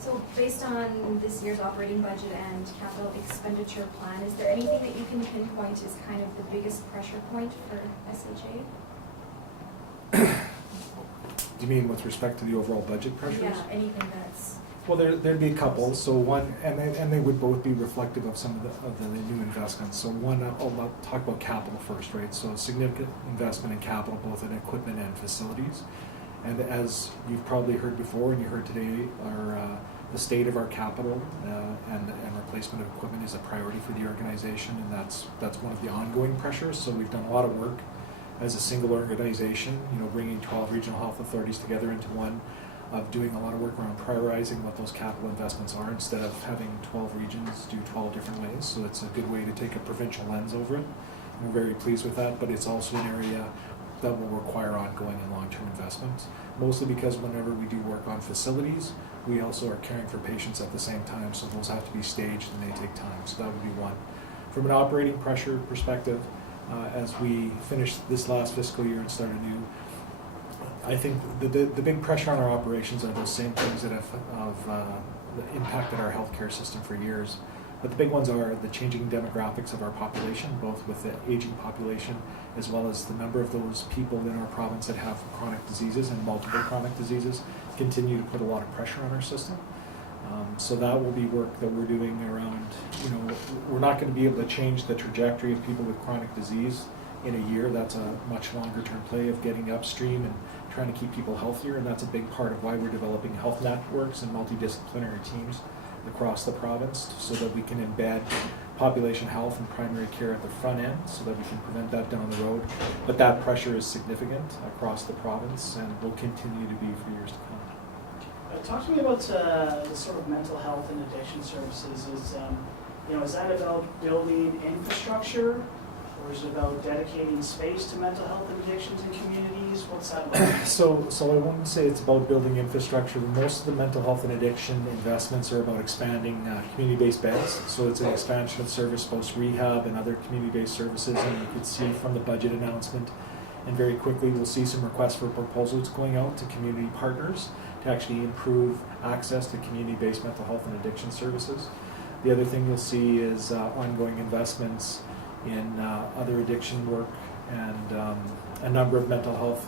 So based on this year's operating budget and capital expenditure plan, is there anything that you can pinpoint as kind of the biggest pressure point for SHA? Do you mean with respect to the overall budget pressures? Yeah, anything that's... Well, there'd be a couple. So one, and they would both be reflective of some of the new investments. So one, I'll talk about capital first, right? So significant investment in capital, both in equipment and facilities. And as you've probably heard before, and you heard today, the state of our capital and replacement of equipment is a priority for the organization, and that's one of the ongoing pressures. So we've done a lot of work as a single organization, bringing 12 regional health authorities together into one, of doing a lot of work around prioritizing what those capital investments are instead of having 12 regions do 12 different ways. So it's a good way to take a provincial lens over it. And we're very pleased with that, but it's also an area that will require ongoing and long-term investments, mostly because whenever we do work on facilities, we also are caring for patients at the same time, so those have to be staged and they take time. So that would be one. From an operating pressure perspective, as we finish this last fiscal year and start anew, I think the big pressure on our operations are those same things that have impacted our healthcare system for years. But the big ones are the changing demographics of our population, both with the aging population as well as the number of those people in our province that have chronic diseases and multiple chronic diseases continue to put a lot of pressure on our system. So that will be work that we're doing around, we're not going to be able to change the trajectory of people with chronic disease in a year. That's a much longer term play of getting upstream and trying to keep people healthier, and that's a big part of why we're developing health networks and multidisciplinary teams across the province so that we can embed population health and primary care at the front end so that we can prevent that down the road. But that pressure is significant across the province and will continue to be for years to come. Talk to me about the sort of mental health and addiction services. Is that about building infrastructure, or is it about dedicating space to mental health and addictions in communities? What's that about? So I wouldn't say it's about building infrastructure. Most of the mental health and addiction investments are about expanding community-based beds. So it's an expansion of service, both rehab and other community-based services. And you could see from the budget announcement, and very quickly we'll see some requests for proposals going out to community partners to actually improve access to community-based mental health and addiction services. The other thing you'll see is ongoing investments in other addiction work and a number of mental health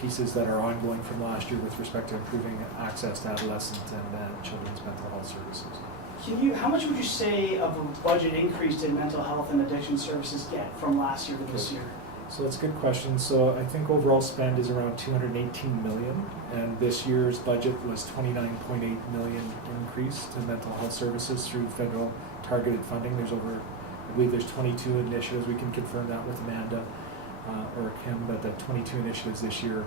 pieces that are ongoing from last year with respect to improving access to adolescent and children's mental health services. How much would you say of a budget increase did mental health and addiction services get from last year to this year? So that's a good question. So I think overall spend is around $218 million, and this year's budget was $29.8 million increase to mental health services through federal targeted funding. I believe there's 22 initiatives. We can confirm that with Amanda or Kim, but the 22 initiatives this year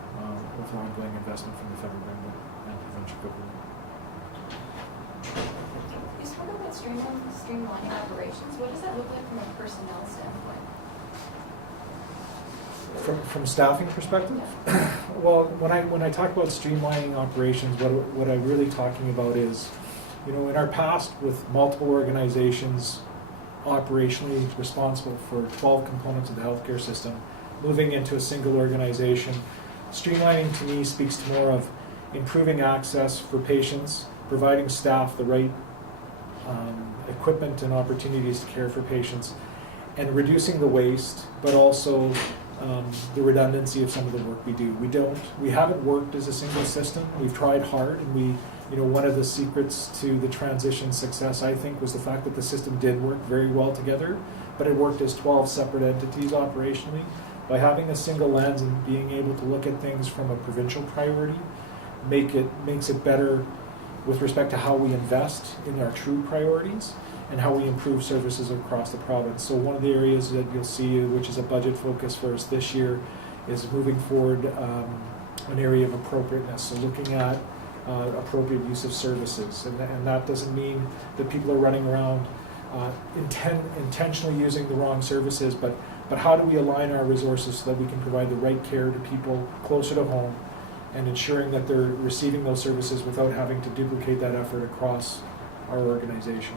with ongoing investment from the federal government and provincial government. You spoke about streamlining operations. What does that look like from a personnel standpoint? From staffing perspective? Well, when I talk about streamlining operations, what I'm really talking about is, in our past with multiple organizations operationally responsible for 12 components of the healthcare system, moving into a single organization, streamlining to me speaks to more of improving access for patients, providing staff the right equipment and opportunities to care for patients, and reducing the waste, but also the redundancy of some of the work we do. We haven't worked as a single system. We've tried hard, and one of the secrets to the transition success, I think, was the fact that the system did work very well together, but it worked as 12 separate entities operationally. By having a single lens and being able to look at things from a provincial priority, makes it better with respect to how we invest in our true priorities and how we improve services across the province. So one of the areas that you'll see, which is a budget focus for us this year, is moving forward an area of appropriateness. So looking at appropriate use of services. And that doesn't mean that people are running around intentionally using the wrong services, but how do we align our resources so that we can provide the right care to people closer to home and ensuring that they're receiving those services without having to duplicate that effort across our organization.